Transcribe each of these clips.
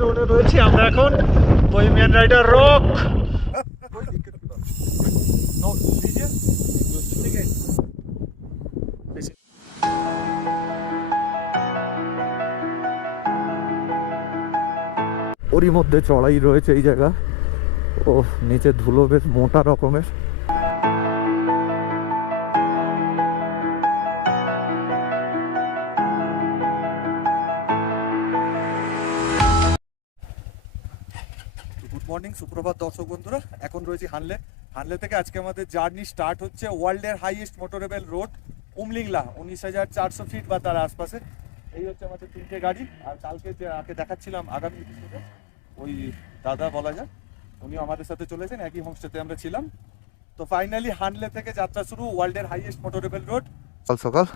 রোডে রয়েছি আমরা এখন বহিমিয়ান রাইডার রক। ওরই মধ্যে চড়াই রয়েছে এই জায়গা। ও নিচে ধুলো বেশ মোটা রকমের। গুড মর্নিং, সুপ্রভাত দর্শক বন্ধুরা। এখন রয়েছি হানলে। হানলে থেকে আজকে আমাদের জার্নি স্টার্ট হচ্ছে ওয়ার্ল্ডের highest motorable road Umling La, 19,400 feet বা তার আশপাশে। এই হচ্ছে আমাদের তিনটে গাড়ি। আর কালকে যে আগে দেখাচ্ছিলাম আগামী এপিসোডে ওই দাদা বলা যায়, উনিও আমাদের সাথে চলেছেন, একই হোমস্টেতে আমরা ছিলাম। তো ফাইনালি হানলে থেকে যাত্রা শুরু ওয়ার্ল্ডের হাইয়েস্ট মোটরেবল রোড। সকাল সকাল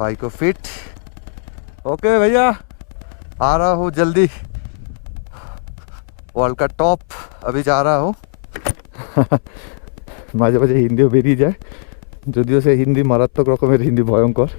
बाइक को फिट। ओके भैया आ रहा हूँ जल्दी, वर्ल्ड का टॉप अभी जा रहा हूँ। মাঝে মাঝে হিন্দিও বেরিয়ে যায়, যদিও সে হিন্দি মারাত্মক রকমের হিন্দি, ভয়ঙ্কর।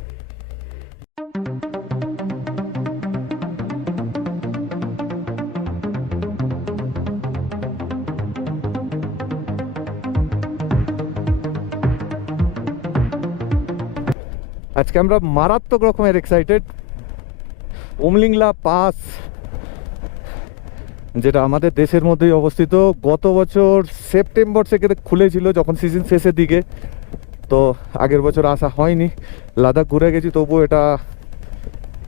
আজকে আমরা মারাত্মক রকমের এক্সাইটেড। উমলিংলা পাস, যেটা আমাদের দেশের মধ্যেই অবস্থিত, গত বছর সেপ্টেম্বর থেকে খুলেছিল যখন সিজন শেষের দিকে। তো আগের বছর আসা হয়নি, লাদাখ ঘুরে গেছি, তবুও এটা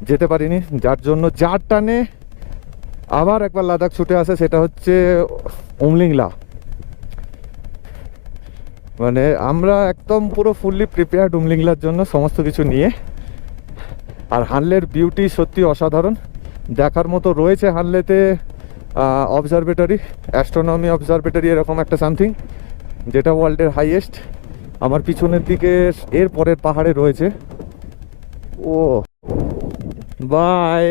যেতে পারিনি। যার জন্য যার টানে আবার একবার লাদাখ ছুটে আসে, সেটা হচ্ছে উমলিংলা। মানে আমরা একদম পুরো ফুললি প্রিপেয়ার্ড উমলিংলার জন্য, সমস্ত কিছু নিয়ে। আর হানলের বিউটি সত্যি অসাধারণ, দেখার মতো রয়েছে হানলেতে। অবজারভেটরি, অ্যাস্ট্রোনমি অবজারভেটরি এরকম একটা সামথিং, যেটা ওয়ার্ল্ডের হাইয়েস্ট। আমার পিছনের দিকে এর পরের পাহাড়ে রয়েছে। ও বাই,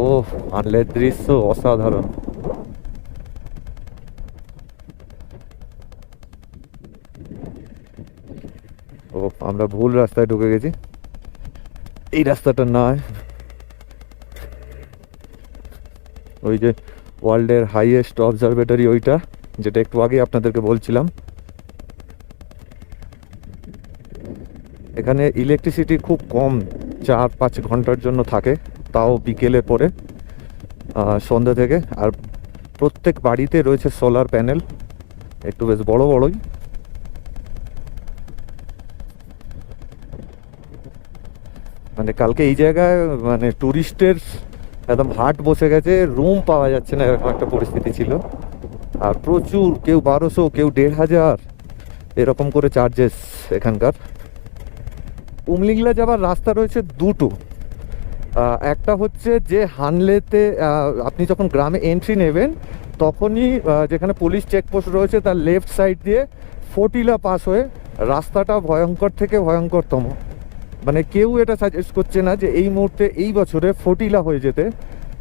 ও হানলের দৃশ্য অসাধারণ। ও আমরা ভুল রাস্তায় ঢুকে গেছি, এই রাস্তাটা নয়। ওই যে ওয়ার্ল্ডের হাইয়েস্ট অবজারভেটরি ওইটা, যেটা একটু আগে আপনাদেরকে বলছিলাম। এখানে ইলেকট্রিসিটি খুব কম, 4-5 ঘন্টার জন্য থাকে, তাও বিকেলের পরে, সন্ধ্যা থেকে। আর প্রত্যেক বাড়িতে রয়েছে সোলার প্যানেল, একটু বেশ বড় বড়ই। মানে কালকে এই জায়গায় মানে টুরিস্টের একদম হাট বসে গেছে, রুম পাওয়া যাচ্ছে না, এরকম একটা পরিস্থিতি ছিল। আর প্রচুর, কেউ 1200, কেউ 1500 এরকম করে চার্জেস এখানকার। উমলিংলা যাবার রাস্তা রয়েছে দুটো। একটা হচ্ছে যে হানলেতে আপনি যখন গ্রামে এন্ট্রি নেবেন, তখনই যেখানে পুলিশ চেকপোস্ট রয়েছে তার লেফট সাইড দিয়ে ফটিলা পাস হয়ে, রাস্তাটা ভয়ঙ্কর থেকে ভয়ঙ্করতম। মানে কেউ এটা সাজেস্ট করছে না যে এই মুহূর্তে এই বছরে ফটিলা হয়ে যেতে।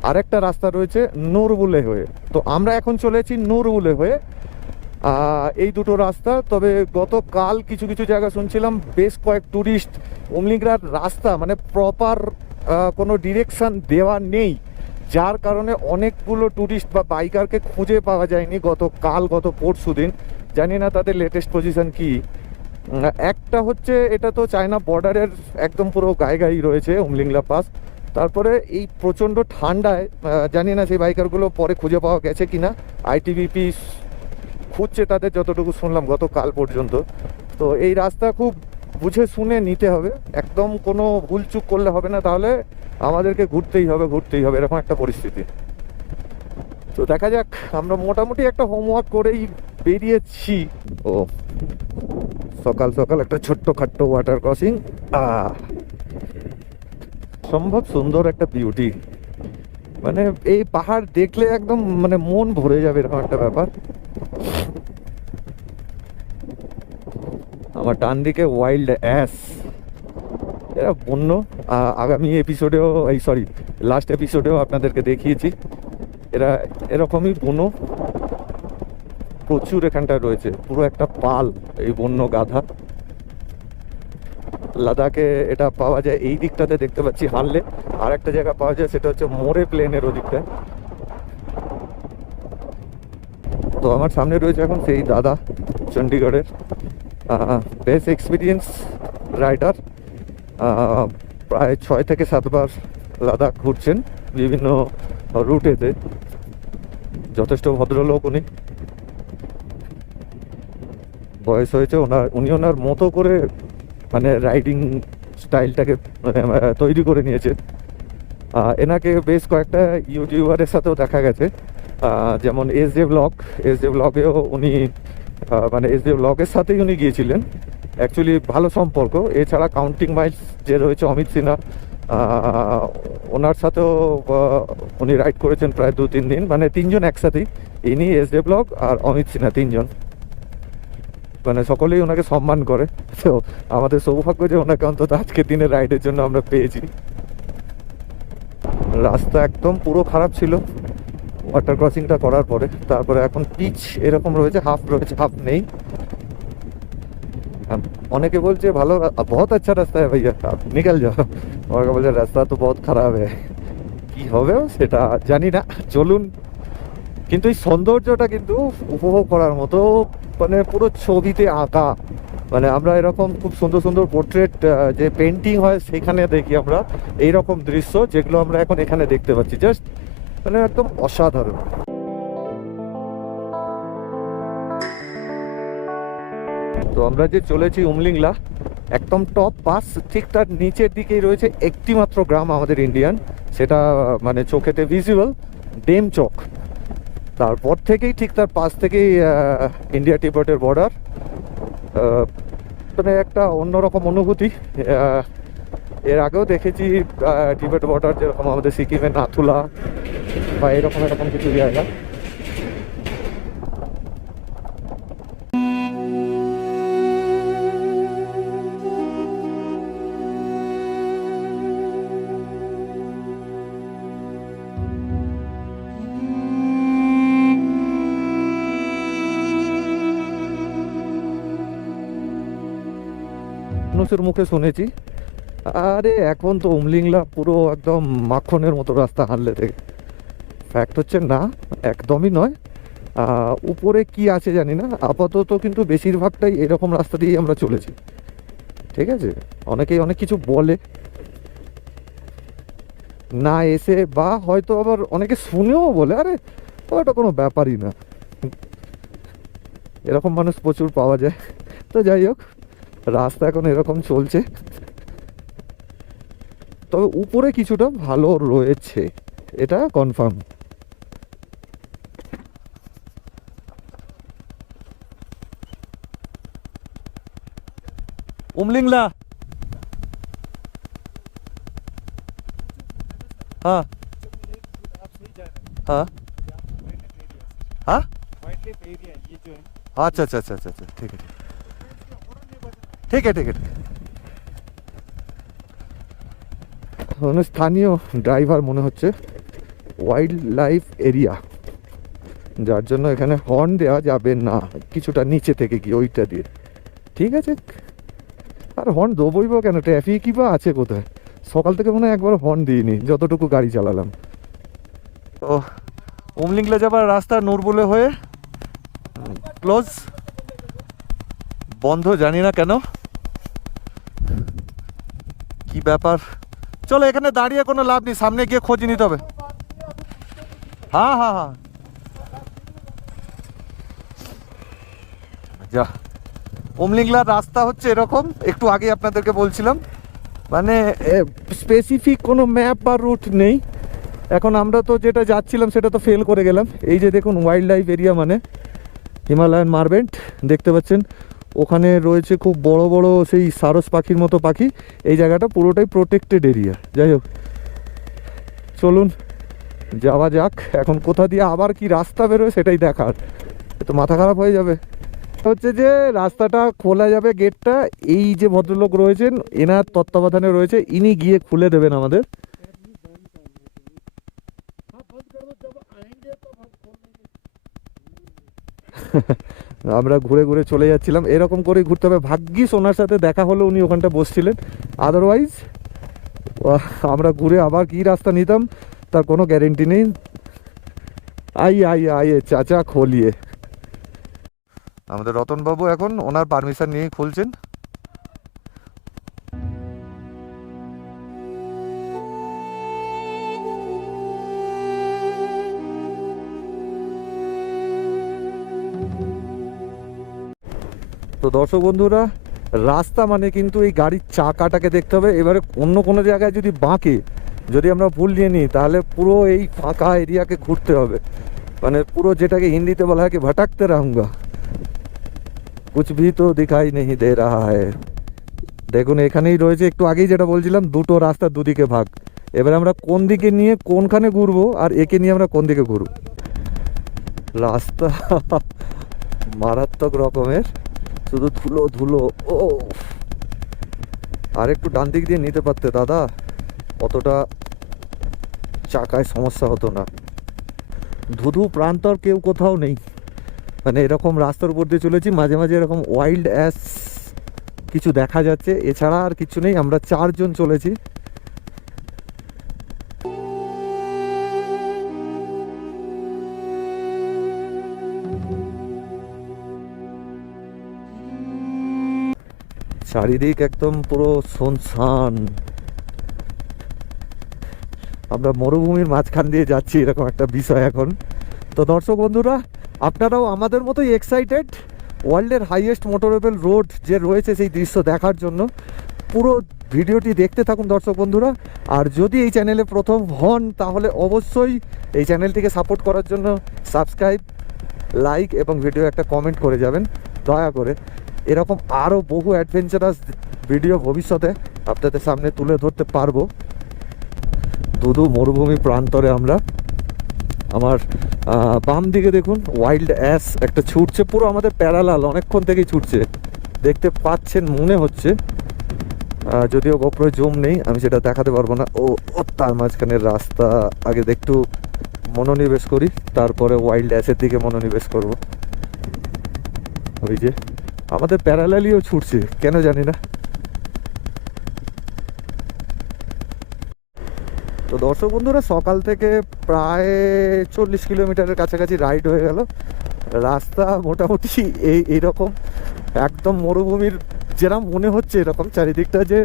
আরেকটা রাস্তা রয়েছে নুরবুলে হয়ে, তো আমরা এখন চলেছি নুরবুলে হয়ে। এই দুটো রাস্তা। তবে গতকাল কিছু কিছু জায়গা শুনছিলাম বেশ কয়েক ট্যুরিস্ট উমলিংলার রাস্তা মানে প্রপার কোনো ডিরেকশান দেওয়া নেই, যার কারণে অনেকগুলো ট্যুরিস্ট বা বাইকারকে খুঁজে পাওয়া যায়নি গতকাল, গত পরশু দিন। জানি না তাদের লেটেস্ট পজিশন কি। একটা হচ্ছে এটা তো চায়না বর্ডারের একদম পুরো গায়ে রয়েছে উমলিংলা পাস। তারপরে এই প্রচণ্ড ঠান্ডায় জানি না সেই বাইকারগুলো পরে খুঁজে পাওয়া গেছে কিনা। আইটিবিপি খুঁজছে তাদের, যতটুকু শুনলাম গতকাল পর্যন্ত। তো এই রাস্তা খুব বুঝে শুনে নিতে হবে, একদম কোনো ভুলচুক করলে হবে না, তাহলে আমাদেরকে ঘুরতেই হবে এরকম একটা পরিস্থিতি। তো দেখা যাক, আমরা মোটামুটি একটা হোমওয়ার্ক করেই বেরিয়েছি। ও সকাল সকাল একটা ছোট্ট খাট্ট ওয়াটার ক্রসিং, সম্ভব সুন্দর একটা বিউটি। মানে এই পাহাড় দেখলে একদম মানে মন ভরে যাবে, এরকম একটা ব্যাপার। আমার ডান দিকে ওয়াইল্ড অ্যাশ, এরা বন্য। আগামী এপিসোডেও, লাস্ট এপিসোডেও আপনাদেরকে দেখিয়েছি, এরা এরকমই বন্য প্রচুর এখানটায় রয়েছে। পুরো একটা পাল এই বন্য গাধা। লাদাখে এটা পাওয়া যায় এই দিকটাতে, দেখতে পাচ্ছি হানলে। আর একটা জায়গা পাওয়া যায়, সেটা হচ্ছে মোরে প্লেনের ওদিকটায়। তো আমার সামনে রয়েছে এখন সেই দাদা, চণ্ডীগড়ের বেস্ট এক্সপিরিয়েন্স রাইডার। প্রায় 6 থেকে 7 বার লাদাখ ঘুরছেন বিভিন্ন রুটেতে। যথেষ্ট ভদ্রলোক উনি, বয়স হয়েছে ওনার। উনি ওনার মতো করে মানে রাইডিং স্টাইলটাকে তৈরি করে নিয়েছে। এনাকে বেশ কয়েকটা ইউটিউবারের সাথেও দেখা গেছে, যেমন এস জে ব্লগেও উনি মানে এস জে ব্লগের সাথেই উনি গিয়েছিলেন। অ্যাকচুয়ালি ভালো সম্পর্ক। এছাড়া কাউন্টিং মাইলস যে রয়েছে অমিত সিনহা, ওনার সাথেও উনি রাইড করেছেন প্রায় 2-3 দিন, মানে 3 জন একসাথেই, ইনি, এস জে ব্লগ আর অমিত সিনহা, 3 জন। মানে সকলেই ওনাকে সম্মান করে। তো আমাদের সৌভাগ্য যে ওনাকে অন্তত আজকের দিনে রাইডের জন্য আমরা পেয়েছি। রাস্তা একদম পুরো খারাপ ছিল ওয়াটার ক্রসিংটা করার পরে। তারপরে এখন পিচ এরকম রয়েছে, হাফ রয়েছে, হাফ নেই। অনেকে বলছে ভালো, বহুত আচ্ছা রাস্তা হ্যাঁ ভাইয়া, নিকাল যাও। ওনাকে বলছে রাস্তা তো বহুত খারাপ হ্যাঁ। কি হবে সেটা জানি না, চলুন। কিন্তু এই সৌন্দর্যটা কিন্তু উপভোগ করার মতো, মানে পুরো ছবিতে আঁকা। মানে আমরা এরকম খুব সুন্দর সুন্দর পোর্ট্রেট যে পেন্টিং হয় সেখানে দেখি আমরা এইরকম দৃশ্য, যেগুলো আমরা এখন এখানে দেখতে পাচ্ছি, জাস্ট মানে একদম অসাধারণ। তো আমরা যে চলেছি উমলিংলা, একদম টপ পাস, ঠিক তার নিচের দিকেই রয়েছে একটি মাত্র গ্রাম আমাদের ইন্ডিয়ান, সেটা মানে চোখেতে ভিজিবল, ডেমচক। তারপর থেকেই ঠিক তার পাশ থেকেই ইন্ডিয়া তিব্বতের বর্ডার। মানে একটা অন্যরকম অনুভূতি। এর আগেও দেখেছি তিব্বত বর্ডার, যেরকম আমাদের সিকিমের নাথুলা বা এরকম এরকম কিছু জায়গা। মানুষের মুখে শুনেছি, আরে এখন তো উমলিংলা পুরো একদম মাখনের মতো রাস্তা হাঁটলে থেকে। ফ্যাক্ট হচ্ছে না, একদমই নয়। উপরে কি আছে জানি না, আপাতত কিন্তু বেশিরভাগটাই এরকম রাস্তা দিয়েই আমরা চলেছি। ঠিক আছে, অনেকেই অনেক কিছু বলে না এসে, বা হয়তো আবার অনেকে শুনেও বলে আরে ওটা কোনো ব্যাপারই না। এরকম মানুষ প্রচুর পাওয়া যায়। তো যাই হোক, রাস্তা এখন এরকম চলছে, তবে উপরে কিছুটা ভালো রয়েছে, এটা কনফার্ম। उमलिंगला हाँ हाँ हाँ, अच्छा अच्छा अच्छा अच्छा अच्छा, ठीक है ठीक है ठीक है ठीक है। মানে স্থানীয় ড্রাইভার মনে হচ্ছে, ওয়াইল্ড লাইফ এরিয়া, যার জন্য এখানে হর্ন দেওয়া যাবে না, কিছুটা নিচে থেকে গিয়ে ওইটা দিয়ে। ঠিক আছে, আর হর্ন দেবই বা কেন, ট্রাফিকই বা আছে কোথায়? সকাল থেকে মনে হয় একবার হর্ন দিইনি যতটুকু গাড়ি চালালাম। তো উমলিংলা যাবার রাস্তা নুরবুলে হয়ে ক্লোজ, বন্ধ, জানি না কেন, কি ব্যাপার। চলো, এখানে দাঁড়িয়ে কোনো লাভ নেই, সামনে গিয়ে খোঁজ নিতে হবে। হ্যাঁ হ্যাঁ হ্যাঁ, যা। উমলিংলার রাস্তা হচ্ছে এরকম, একটু আগে আপনাদেরকে বলছিলাম, মানে স্পেসিফিক কোনো ম্যাপ বা রুট নেই। এখন আমরা তো যেটা যাচ্ছিলাম সেটা তো ফেল করে গেলাম। এই যে দেখুন, ওয়াইল্ড লাইফ এরিয়া মানে হিমালয়ান মারবেন্ট দেখতে পাচ্ছেন, ওখানে রয়েছে খুব বড় বড় সেই সারস পাখির মতো পাখি। এই জায়গাটা পুরোটাই প্রোটেক্টেড এরিয়া। যাই হোক, চলুন যাওয়া যাক। এখন কোথা দিয়ে আবার কি রাস্তা বেরোয় সেটাই দেখার, তো মাথা খারাপ হয়ে যাবে। হচ্ছে যে রাস্তাটা খোলা যাবে, গেটটা এই যে ভদ্রলোক রয়েছেন এনার তত্ত্বাবধানে রয়েছে, ইনি গিয়ে খুলে দেবেন আমাদের। আমরা ঘুরে ঘুরে চলে যাচ্ছিলাম, এরকম করেই ঘুরতে হবে। ভাগ্যিস ওনার সাথে দেখা হলো, উনি ওখানটা বসছিলেন, আদারওয়াইজ আমরা ঘুরে আবার কি রাস্তা নিতাম তার কোনো গ্যারেন্টি নেই। আইয়ে চাচা খোলিয়ে। আমাদের রতনবাবু এখন ওনার পারমিশন নিয়ে খুলছেন। তো দর্শক বন্ধুরা, রাস্তা মানে কিন্তু এই গাড়ির চাকাটাকে দেখতে হবে। এবারে অন্য কোনো জায়গায় যদি বাঁকে, যদি আমরা ভুল নিয়ে নিই, তাহলে পুরো এই ফাঁকা এরিয়াকে ঘুরতে হবে। মানে পুরো যেটাকে হিন্দিতে বলা হয় কি ভটকতে রাহুঙ্গা, কুছ ভি তো দিখাই নেই দে রাহা হ্যায়। দেখুন এখানেই রয়েছে, একটু আগেই যেটা বলছিলাম, দুটো রাস্তা দুদিকে ভাগ। এবার আমরা কোন দিকে নিয়ে কোনখানে ঘুরবো, আর একে নিয়ে আমরা কোন দিকে ঘুরবো। রাস্তা মারাত্মক রকমের, শুধু ধুলো ধুলো। ও আর একটু ডান দিক দিয়ে নিতে পারতে দাদা, অতটা চাকায় সমস্যা হতো না। ধুধু প্রান্তর কেউ কোথাও নেই, মানে এরকম রাস্তার উপর দিয়ে চলেছি, মাঝে মাঝে এরকম ওয়াইল্ড অ্যাস কিছু দেখা যাচ্ছে, এছাড়া আর কিছু নেই। আমরা 4 জন চলেছি। চারিদিক একদম পুরো শুনশান, আমরা মরুভূমির মাঝখান দিয়ে যাচ্ছি, এরকম একটা বিষয় এখন। তো দর্শক বন্ধুরা, আপনারাও আমাদের মতোই এক্সাইটেড ওয়ার্ল্ডের হাইয়েস্ট মোটরেবল রোড যে রয়েছে সেই দৃশ্য দেখার জন্য। পুরো ভিডিওটি দেখতে থাকুন দর্শক বন্ধুরা। আর যদি এই চ্যানেলে প্রথম হন, তাহলে অবশ্যই এই চ্যানেলটিকে সাপোর্ট করার জন্য সাবস্ক্রাইব, লাইক এবং ভিডিও একটা কমেন্ট করে যাবেন দয়া করে। এরকম আরও বহু অ্যাডভেঞ্চারাস ভিডিও ভবিষ্যতে আপনাদের সামনে তুলে ধরতে পারবো। ধুধু মরুভূমি প্রান্তরে আমরা, আমার বাম দিকে দেখুন ওয়াইল্ড অ্যাস একটা ছুটছে, পুরো আমাদের প্যারালাল, অনেকক্ষণ থেকেই ছুটছে, দেখতে পাচ্ছেন মনে হচ্ছে। যদিও গোপ্রো জুম নেই, আমি সেটা দেখাতে পারবো না। ও তার মাঝখানের রাস্তা, আগে একটু মনোনিবেশ করি, তারপরে ওয়াইল্ড অ্যাসের দিকে মনোনিবেশ করব। ওই যে আমাদের প্যারালালিও ছুটছে, কেন জানি না। তো দর্শক বন্ধুরা, সকাল থেকে প্রায় 40 কিলোমিটারের কাছাকাছি রাইড হয়ে গেল। রাস্তা মোটামুটি এইরকম, একদম মরুভূমির যেরকম মনে হচ্ছে, এরকম চারিদিকটা যে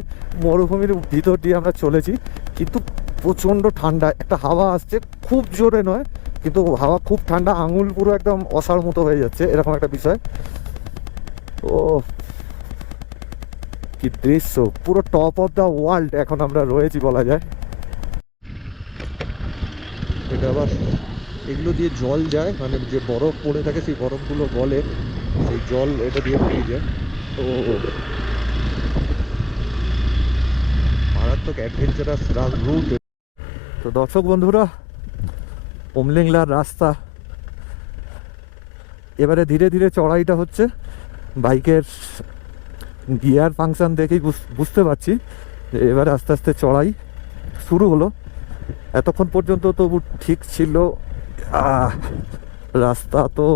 মরুভূমির ভিতর দিয়ে আমরা চলেছি। কিন্তু প্রচণ্ড ঠান্ডা, একটা হাওয়া আসছে, খুব জোরে নয় কিন্তু হাওয়া খুব ঠান্ডা, আঙুল পুরো একদম অসাড় মতো হয়ে যাচ্ছে, এরকম একটা বিষয়। ও কি দৃশ্য, পুরো টপ অফ দ্য ওয়ার্ল্ড এখন আমরা রয়েছি বলা যায়। এটা আবার এগুলো দিয়ে জল যায়, মানে যে বরফ পড়ে থাকে সেই বরফগুলো গলে, সেই জল এটা দিয়ে বেরিয়ে যায়। তো মারাত্মক অ্যাডভেঞ্চারাস রুট। তো দর্শক বন্ধুরা, ওমলিংলার রাস্তা, এবারে ধীরে ধীরে চড়াইটা হচ্ছে। বাইকের গিয়ার ফাংশন দেখেই বুঝতে পারছি যে এবারে আস্তে আস্তে চড়াই শুরু হলো। এতক্ষণ পর্যন্ত তবু ঠিক ছিল। রাস্তা তো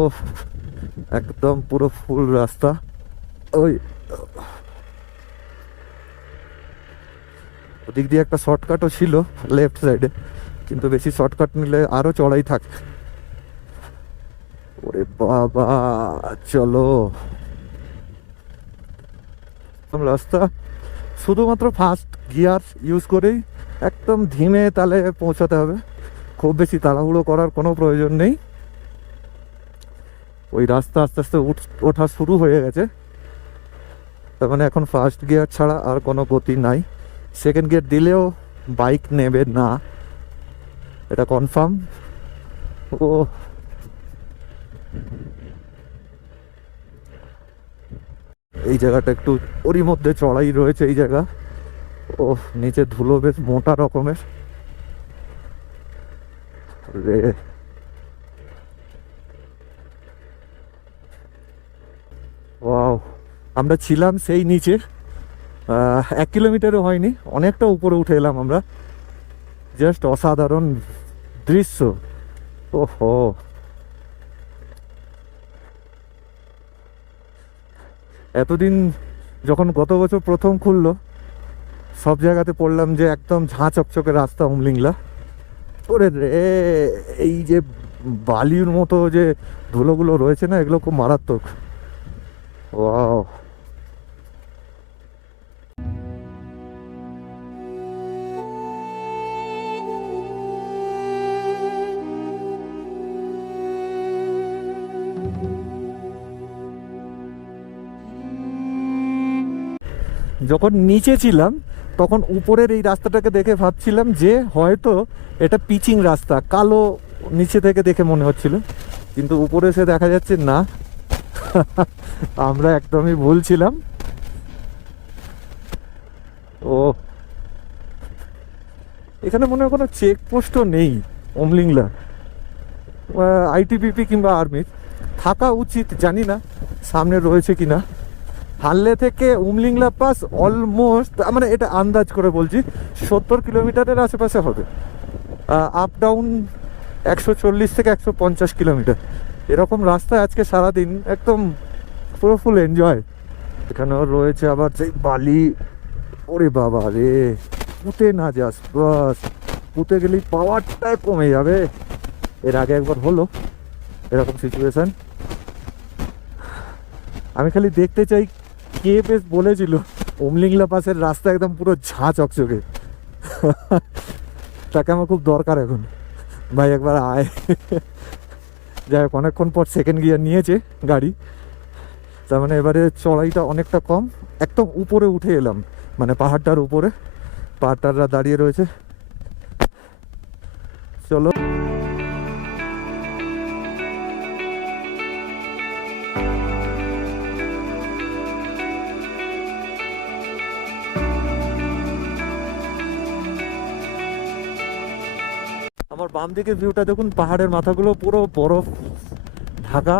একদম পুরো ফুল রাস্তা। ওই ওদিক দিয়ে একটা শর্টকাটও ছিল লেফট সাইডে, কিন্তু বেশি শর্টকাট নিলে আরো চড়াই থাকে। ওরে বাবা, চলো। রাস্তা শুধুমাত্র ফার্স্ট গিয়ার ইউজ করেই একদম ধীমে তালে পৌঁছাতে হবে, খুব বেশি তাড়াহুড়ো করার কোনো প্রয়োজন নেই। ওই রাস্তা আস্তে আস্তে ওঠা শুরু হয়ে গেছে, তার মানে এখন ফার্স্ট গিয়ার ছাড়া আর কোনো গতি নাই। সেকেন্ড গিয়ার দিলেও বাইক নেবে না, এটা কনফার্ম। ও এই জায়গাটা একটু ওরই মধ্যে চড়াই রয়েছে এই জায়গা। ও নিচে ধুলো বেশ মোটা রকমের রে। ওয়াও, আমরা ছিলাম সেই নিচে, 1 কিলোমিটারও হয়নি, অনেকটা উপরে উঠে এলাম আমরা। জাস্ট অসাধারণ দৃশ্য। ওহো, এতদিন যখন গত বছর প্রথম খুললো, সব জায়গাতে পড়লাম যে একদম ঝাঁ চকচকে রাস্তা উমলিংলা। ওরে রে, এই যে বালির মতো যে ধুলোগুলো রয়েছে না, এগুলো খুব মারাত্মক। ওয়াও, যখন নিচে ছিলাম তখন উপরের এই রাস্তাটাকে দেখে ভাবছিলাম যে হয়তো এটা পিচিং রাস্তা, কালো নিচে থেকে দেখে মনে হচ্ছিল, কিন্তু উপরে এসে দেখা যাচ্ছে না। আমরা একদমই ভুল ছিলাম। ও, এখানে মনে হয় কোনো চেকপোস্টও নেই ওমলিংলা। আইটিবিপি কিংবা আর্মির থাকা উচিত, জানি না সামনে রয়েছে কিনা। হানলে থেকে উমলিংলা পাস অলমোস্ট, মানে এটা আন্দাজ করে বলছি, 70 কিলোমিটারের আশেপাশে হবে। আপ ডাউন 140 থেকে 150 কিলোমিটার এরকম রাস্তায় আজকে সারাদিন একদম পুরো ফুল এনজয়। এখানেও রয়েছে আবার সেই বালি। ওরে বাবা রে, পুঁতে না যাস, বাস পুঁতে গেলেই পাওয়ারটাই কমে যাবে। এর আগে একবার হলো এরকম সিচুয়েশন। আমি খালি দেখতে চাই কে বেশ বলেছিল ওমলিংলা পাসের রাস্তা একদম পুরো ঝাঁ চকচকে। তাকে আমার খুব দরকার এখন, ভাই একবার আয়। যাই হোক, অনেকক্ষণ পর সেকেন্ড গিয়ার নিয়েছে গাড়ি, তার মানে এবারে চড়াইটা অনেকটা কম। একদম উপরে উঠে এলাম, মানে পাহাড়টার উপরে, পাহাড়টাররা দাঁড়িয়ে রয়েছে। চলো, আমার বাম দিকের ভিউটা দেখুন, পাহাড়ের মাথাগুলো পুরো বরফ ঢাকা,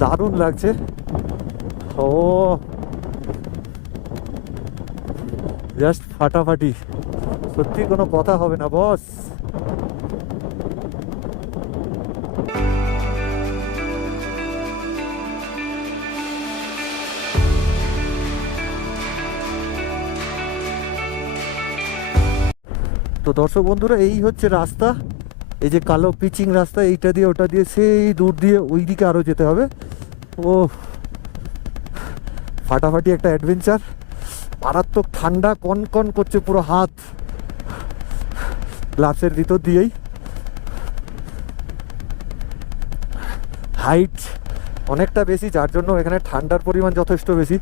দারুণ লাগছে। ও জাস্ট ফাটাফাটি, সত্যি কোনো কথা হবে না বস। তো দর্শক বন্ধুরা, এই হচ্ছে রাস্তা, এই যে কালো পিচিং রাস্তা, এইটা দিয়ে ওটা দিয়ে সেই দূর দিয়ে ওই দিকে আরও যেতে হবে। ও ফাটাফাটি একটা অ্যাডভেঞ্চার। মারাত্মক ঠান্ডা, কন কন করছে পুরো হাত, গ্লাভসের ভিতর দিয়েই। হাইট অনেকটা বেশি, যার জন্য এখানে ঠান্ডার পরিমাণ যথেষ্ট বেশি।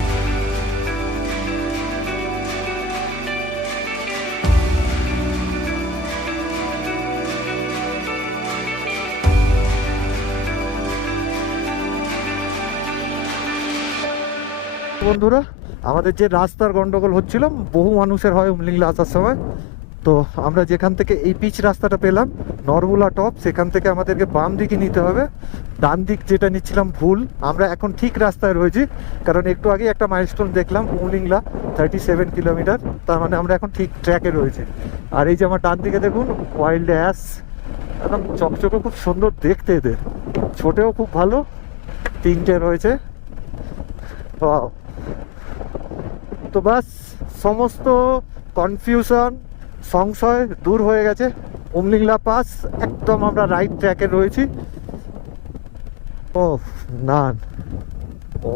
বন্ধুরা, আমাদের যে রাস্তার গন্ডগোল হচ্ছিল, বহু মানুষের হয় উমলিংলা আসার সময়, তো আমরা যেখান থেকে এই পিচ রাস্তাটা পেলাম নরবুলা টপ, সেখান থেকে আমাদেরকে বাম দিকে নিতে হবে। ডান দিক যেটা নিচ্ছিলাম ভুল। আমরা এখন ঠিক রাস্তায় রয়েছি, কারণ একটু আগে একটা মাইলস্টোন দেখলাম, উমলিংলা 37 কিলোমিটার, তার মানে আমরা এখন ঠিক ট্র্যাকে রয়েছি। আর এই যে আমার ডান দিকে দেখুন, ওয়াইল্ড অ্যাশ, একদম চকচকে, খুব সুন্দর দেখতে, এদের ছোটেও খুব ভালো, 3টে রয়েছে। তো বাস, সমস্ত কনফিউশন, সংশয় দূর হয়ে গেছে। উমলিংলা পাস, একদম আমরা রাইট ট্র্যাকে রয়েছি। ও না, ও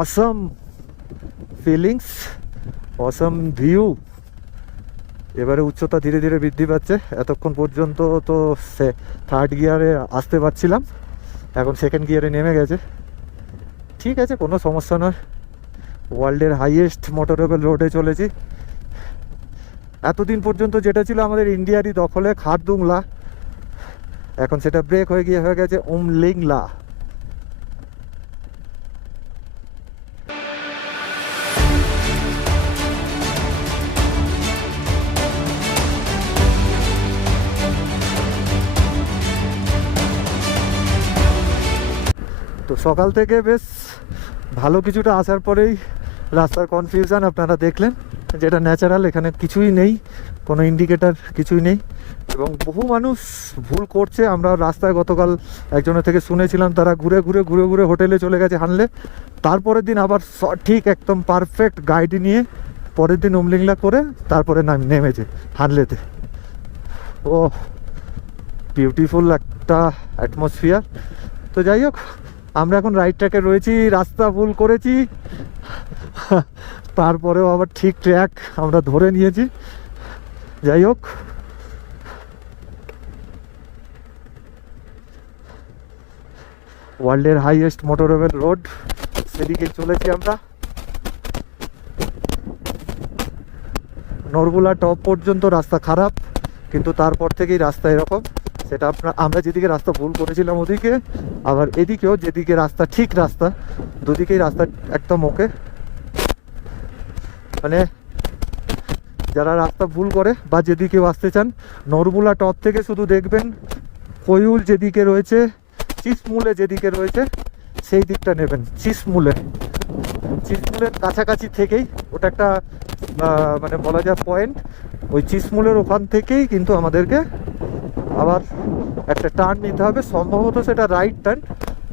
অসম ফিলিংস, অসম ভিউ। এবারে উচ্চতা ধীরে ধীরে বৃদ্ধি পাচ্ছে। এতক্ষণ পর্যন্ত তো থার্ড গিয়ারে আসতে পারছিলাম, এখন সেকেন্ড গিয়ারে নেমে গেছে। ঠিক আছে, কোনো সমস্যা নয়। ওয়ার্ল্ডের হাইয়েস্ট মোটরেবল রোডে চলেছি। এতদিন পর্যন্ত যেটা ছিল আমাদের ইন্ডিয়ারই দখলে, খারদুংলা, এখন সেটা ব্রেক হয়ে গিয়ে হয়ে গেছে উমলিংলা। তো সকাল থেকে বেশ ভালো কিছুটা আসার পরেই রাস্তার কনফিউশন আপনারা দেখলেন, যেটা ন্যাচারাল, এখানে কিছুই নেই, কোনো ইন্ডিকেটার কিছুই নেই, এবং বহু মানুষ ভুল করছে। আমরা রাস্তায় গতকাল একজনের থেকে শুনেছিলাম তারা ঘুরে ঘুরে ঘুরে ঘুরে হোটেলে চলে গেছে হানলে, তারপরের দিন আবার সঠিক একদম পারফেক্ট গাইড নিয়ে পরের দিন উমলিংলা করে তারপরে নেমেছে হানলেতে। ও বিউটিফুল একটা অ্যাটমসফিয়ার। তো যাই হোক, আমরা এখন রাইট ট্র্যাকে রয়েছি, রাস্তা ভুল করেছি তারপরেও আবার ঠিক ট্র্যাক আমরা ধরে নিয়েছি। যাই হোক, ওয়ার্ল্ডের হাইয়েস্ট মোটরেবল রোড, সেদিকে চলেছি আমরা। নরবুলা টপ পর্যন্ত রাস্তা খারাপ, কিন্তু তারপর থেকেই রাস্তা এরকম। সেটা আমরা যেদিকে রাস্তা ভুল করেছিলাম ওদিকে, আবার এদিকেও যেদিকে রাস্তা ঠিক রাস্তা, দুদিকেই রাস্তা একদম ওকে। মানে যারা রাস্তা ভুল করে বা যেদিকেও আসতে চান, নরবুলা টপ থেকে শুধু দেখবেন কয়ুল যেদিকে রয়েছে, চিসমুলে যেদিকে রয়েছে সেই দিকটা নেবেন। চিসমুলের কাছাকাছি থেকেই ওটা একটা মানে বলা যায় পয়েন্ট, ওই চিসমুলের ওখান থেকেই কিন্তু আমাদেরকে আবার একটা টার্ন নিতে হবে, সম্ভবত সেটা রাইট টার্ন,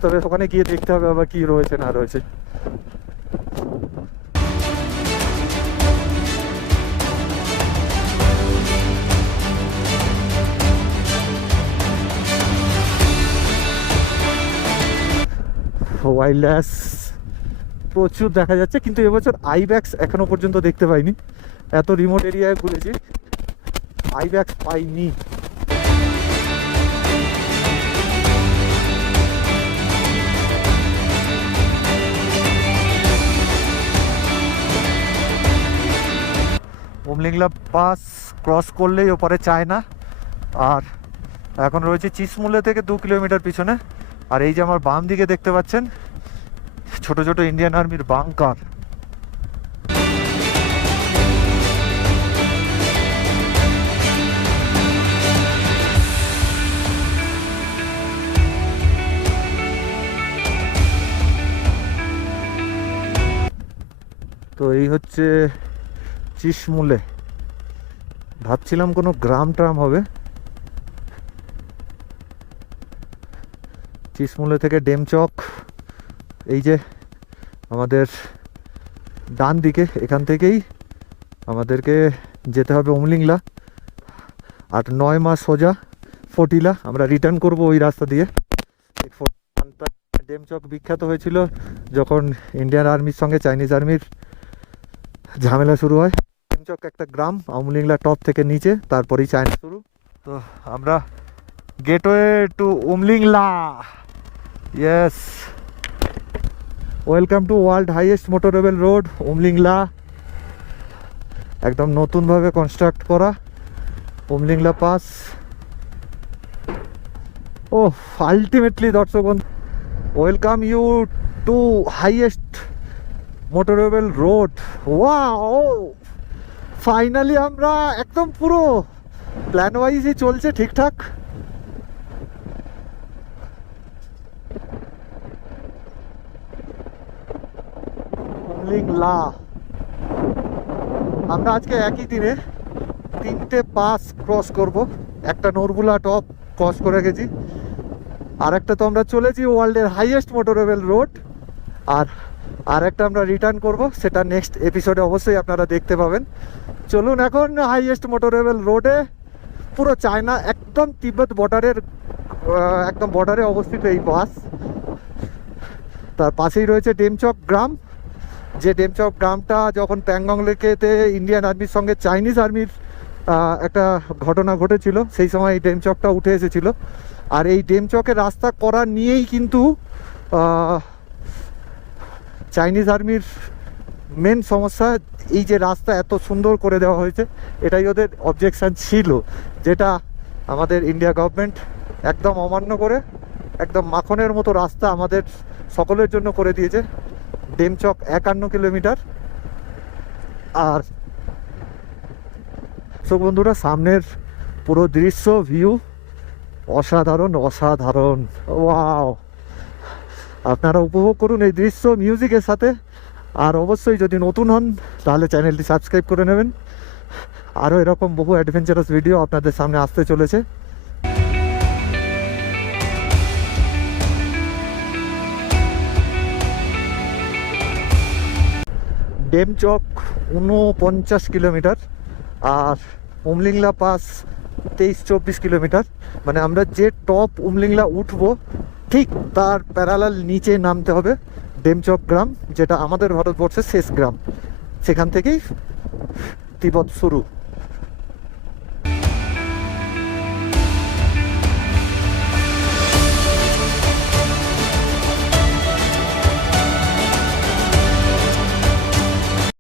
তবে ওখানে গিয়ে দেখতে হবে আবার কি রয়েছে না রয়েছে। ওয়াইল্ডলাইফ প্রচুর দেখা যাচ্ছে, কিন্তু এবছর আইব্যাক্স এখনো পর্যন্ত দেখতে পাইনি। এত রিমোট এরিয়ায় ঘুরেছি, আইব্যাক্স পাইনি। উমলিংলা পাস ক্রস করলেই ওপারে চায়না, আর এখন রয়েছে চিসমুলে থেকে 2 কিলোমিটার পিছনে। আর এই যে আমার বাম দিকে দেখতে পাচ্ছেন ছোট ছোট ইন্ডিয়ান আর্মির বাংকার। তো এই হচ্ছে চিসমুলে। ভাবছিলাম কোনো গ্রাম ট্রাম হবে। চিসমুলে থেকে ডেমচক, এই যে আমাদের ডান দিকে, এখান থেকেই আমাদেরকে যেতে হবে উমলিংলা, আর 9 মাস সোজা ফটিলা। আমরা রিটার্ন করব ওই রাস্তা দিয়ে। ডেমচক বিখ্যাত হয়েছিল যখন ইন্ডিয়ান আর্মির সঙ্গে চাইনিজ আর্মির ঝামেলা শুরু হয়। ডেমচক একটা গ্রাম, উমলিংলা টপ থেকে নিচে, তারপরেই চায়না শুরু। তো আমরা gateway to Umling La. Yes, welcome to world highest motorable road Umling La. একদম নতুনভাবে কনস্ট্রাক্ট করা উমলিংলা পাস। ও আলটিমেটলি দর্শক, welcome you to highest motorable road. Wow, finally আমরা একদম পুরো প্ল্যান ওয়াইজই চলছে ঠিকঠাক। উমলিংলা আমরা আজকে একই দিনে 3টে পাস ক্রস করব। একটা নরবুলা টপ ক্রস করে গেছি, আর একটা তো আমরা চলেছি ওয়ার্ল্ডের হাইয়েস্ট মোটরেবল রোড, আর একটা আমরা রিটার্ন করব, সেটা নেক্সট এপিসোডে অবশ্যই আপনারা দেখতে পাবেন। চলুন এখন হাইয়েস্ট মোটরেবল রোডে, পুরো চায়না একদম তিব্বত বর্ডারের একদম বর্ডারে অবস্থিত এই পাস। তার পাশেই রয়েছে ডেমচক গ্রাম, যে ডেমচক গ্রামটা যখন প্যাংগং লেকেতে ইন্ডিয়ান আর্মির সঙ্গে চাইনিজ আর্মির একটা ঘটনা ঘটেছিল, সেই সময় এই ডেমচকটা উঠে এসেছিল। আর এই ডেমচকের রাস্তা করা নিয়েই কিন্তু চাইনিজ আর্মির মেন সমস্যা, এই যে রাস্তা এত সুন্দর করে দেওয়া হয়েছে, এটাই ওদের অবজেকশান ছিল, যেটা আমাদের ইন্ডিয়া গভর্নমেন্ট একদম অমান্য করে একদম মাখনের মতো রাস্তা আমাদের সকলের জন্য করে দিয়েছে। ডেমচক 51 কিলোমিটার। আর সো বন্ধুরা, সামনের পুরো দৃশ্য ভিউ অসাধারণ অসাধারণ। ওয়াও, আপনারা উপভোগ করুন এই দৃশ্য মিউজিকের সাথে। আর অবশ্যই যদি নতুন হন তাহলে চ্যানেলটি সাবস্ক্রাইব করে নেবেন। আরও এরকম বহু অ্যাডভেঞ্চারাস ভিডিও আপনাদের সামনে আসতে চলেছে। ডেমচক 49 কিলোমিটার আর উমলিংলা পাস 23-24 কিলোমিটার। মানে আমরা যে টপ উমলিংলা উঠবো ঠিক তার প্যারালাল নিচে নামতে হবে ডেমচক গ্রাম, যেটা আমাদের ভারতবর্ষের শেষ গ্রাম। সেখান থেকেই তিব্বত শুরু।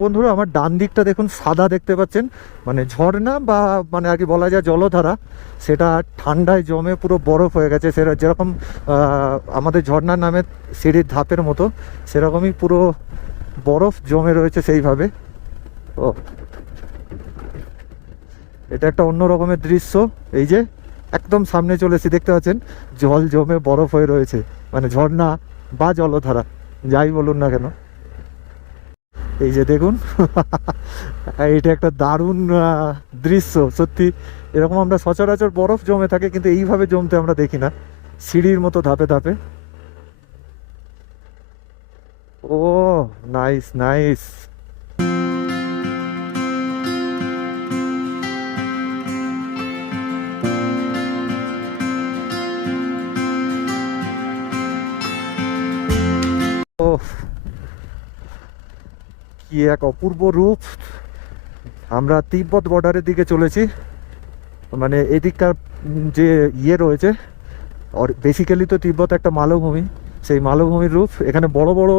বন্ধুরা আমার ডান দিকটা দেখুন, সাদা দেখতে পাচ্ছেন, মানে ঝর্ণা বা মানে আর কি বলা যায় জলধারা, সেটা ঠান্ডায় জমে পুরো বরফ হয়ে গেছে। সেটা যেরকম আমাদের ঝর্ণার নামে সিঁড়ির ধাপের মতো, সেরকমই পুরো বরফ জমে রয়েছে সেইভাবে। ও এটা একটা অন্য রকমের দৃশ্য। এই যে একদম সামনে চলে এসে দেখতে পাচ্ছেন জল জমে বরফ হয়ে রয়েছে, মানে ঝর্ণা বা জলধারা যাই বলুন না কেন। এই যে দেখুন এটা একটা দারুণ দৃশ্য সত্যি। এরকম আমরা সচরাচর বরফ জমে থাকে, কিন্তু এইভাবে জমতে আমরা দেখি না, সিঁড়ির মতো ধাপে ধাপে। ও নাইস নাইস। ও কি এক অপূর্ব রূপ। আমরা তিব্বত বর্ডারের দিকে চলেছি। মানে এদিককার যে ইয়ে রয়েছে, আর বেসিক্যালি তো তিব্বত একটা মালভূমি, সেই মালভূমির রূপ। এখানে বড় বড়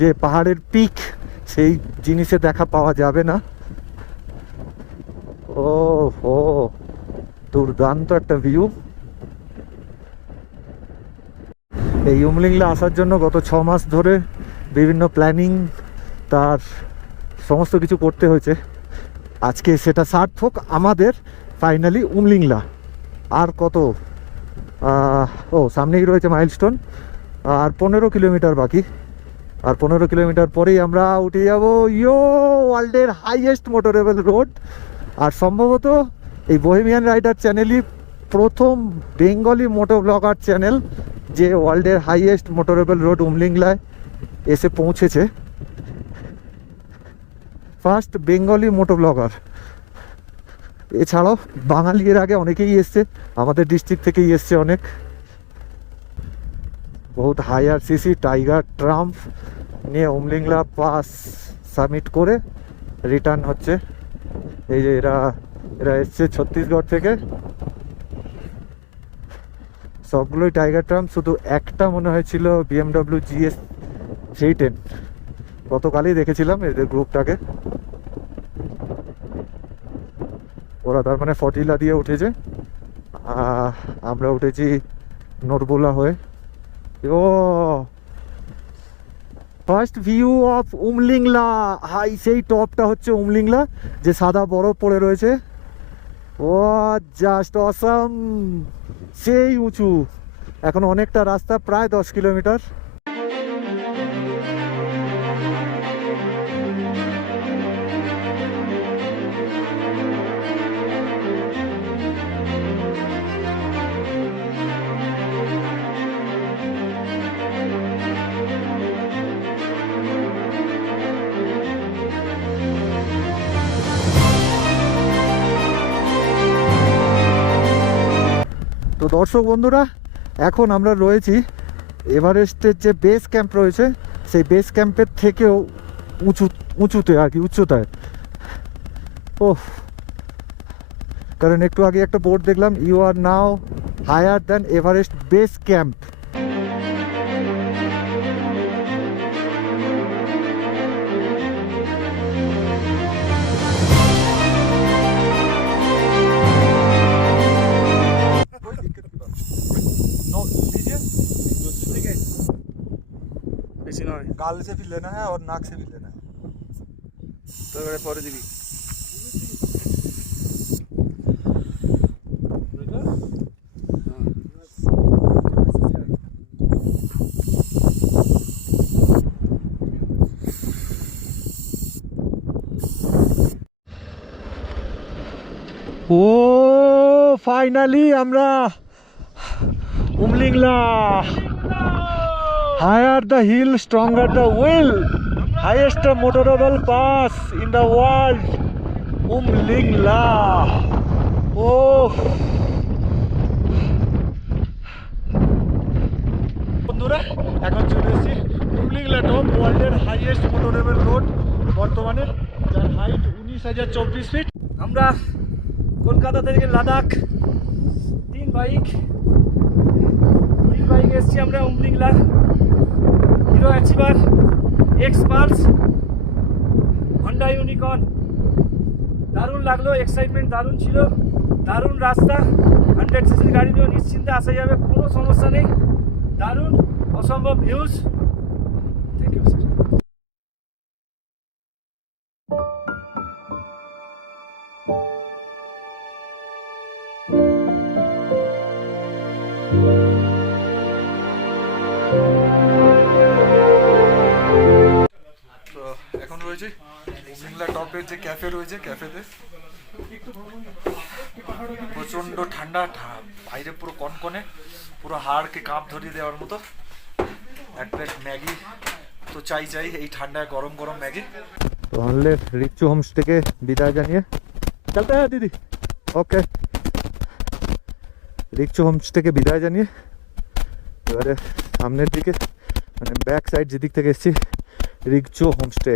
যে পাহাড়ের পিক, সেই জিনিসে দেখা পাওয়া যাবে না। ও ও দুর্দান্ত একটা ভিউ। এই উমলিংলা আসার জন্য গত 6 মাস ধরে বিভিন্ন প্ল্যানিং, তার সমস্ত কিছু করতে হয়েছে। আজকে সেটা সার্থক, আমাদের ফাইনালি উমলিংলা। আর কত সামনেই রয়েছে মাইলস্টোন, আর 15 কিলোমিটার বাকি। আর 15 কিলোমিটার পরেই আমরা উঠে যাব ওয়ার্ল্ডের হাইয়েস্ট মোটরেবল রোড। আর সম্ভবত এই বোহেমিয়ান রাইডার চ্যানেলই প্রথম বেঙ্গলি মোটো ব্লগার চ্যানেল যে ওয়ার্ল্ডের হাইয়েস্ট মোটরেবল রোড উমলিংলায় এসে পৌঁছেছে। ফার্স্ট বেঙ্গলি মোটো ব্লগার। এছাড়াও বাঙালি এর আগে অনেকেই এসছে, আমাদের ডিস্ট্রিক্ট থেকেই এসছে অনেক। বহুত হায়ার সিসি টাইগার ট্রাম্প নিয়ে উমলিংলা পাস সাবমিট করে রিটার্ন হচ্ছে। এই যে এরা এসছে ছত্তিশগড় থেকে, সবগুলোই টাইগার ট্রাম্প, শুধু একটা মনে হয়েছিল BMW GS 310। গতকালই দেখেছিলাম এদের গ্রুপটাকে। ওরা তার মানে ফটিলা দিয়ে উঠেছে, আমরা উঠেছি নরবুলা হয়ে। ও ফার্স্ট ভিউ অফ উমলিংলা। হাই সেই টপটা হচ্ছে উমলিংলা, যে সাদা বরফ পড়ে রয়েছে। ও জাস্ট অসাম, সেই উঁচু। এখন অনেকটা রাস্তা, প্রায় 10 কিলোমিটার। তো দর্শক বন্ধুরা, এখন আমরা রয়েছি এভারেস্টের যে বেস ক্যাম্প রয়েছে, সেই বেস ক্যাম্পের থেকেও উঁচুতে আর কি, উচ্চতায়। ও কারণ একটু আগে একটা বোর্ড দেখলাম, you are now higher than Everest base camp. गाल से भी लेना है और नाक से भी लेना है, तो परे दिबी। ও ফাইনালি আমরা Umlingla. Higher the hill stronger the will, highest motorable pass in the world, Umlingla. ও বন্ধুরা, এখন চলে এসেছি উমলিংলা টপ, ওয়ার্ল্ডের হাইয়েস্ট মোটরেবল রোড বর্তমানে, যার হাইট 19,024 ফিট। আমরা কলকাতা থেকে লাদাখ তিন বাইক এসেছি আমরা Umlingla. Hero achiever, x pulse, Honda unicorn. দারুণ লাগলো, এক্সাইটমেন্ট দারুণ ছিল, দারুণ রাস্তা। 100 সিসির গাড়ি নিয়েও নিশ্চিন্তে আসা যাবে, কোনো সমস্যা নেই। দারুণ, অসম্ভব ভিউজ। Thank you sir. তো এখন রয়েছে উমলিংলা টপের যে ক্যাফে রয়েছে, ক্যাফেতে প্রচণ্ড ঠান্ডা, বাইরে পুরো কনকনে, পুরো হাড়কে কাঁপ ধরিয়ে দেওয়ার মতো। এক প্লেট ম্যাগি তো চাই, এই ঠান্ডায় গরম গরম ম্যাগি। তো হানলের রিকচু হোমস থেকে বিদায় জানিয়ে চলতে হ্যাঁ দিদি, ওকে। রিকচু হোমস থেকে বিদায় জানিয়ে এবারে সামনের দিকে, মানে ব্যাক সাইড যেদিক থেকে এসেছি, রিকচু হোমস্টে।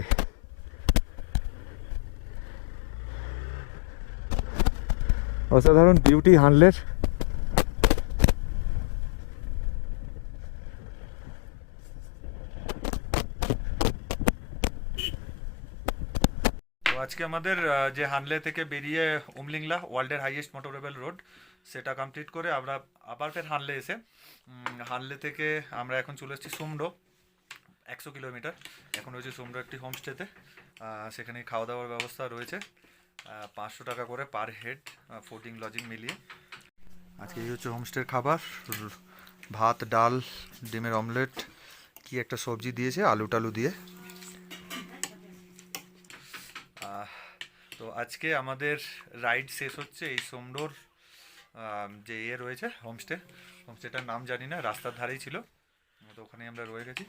অসাধারণ বিউটি হানলের। তো আজকে আমাদের যে হানলে থেকে বেরিয়ে উমলিংলা ওয়ার্ল্ডের হাইয়েস্ট মোটরেবল রোড, সেটা কমপ্লিট করে আমরা আবার ফের হানলে এসে হানলে থেকে আমরা এখন চলে এসেছি সুমডো, 100 কিলোমিটার। এখন রয়েছে সুমডো একটি হোমস্টেতে, সেখানে খাওয়া দাওয়ার ব্যবস্থা রয়েছে, 500 টাকা করে পার হেড, ফুডিং লজিং মিলিয়ে। আজকে এই হচ্ছে হোমস্টের খাবার, ভাত, ডাল, ডিমের অমলেট, কি একটা সবজি দিয়েছে আলু টালু দিয়ে। তো আজকে আমাদের রাইড শেষ হচ্ছে এই সোমডোর যে রয়েছে হোমস্টেটার নাম জানি না, রাস্তার ধারেই ছিল, তো ওখানে আমরা রয়ে গেছি।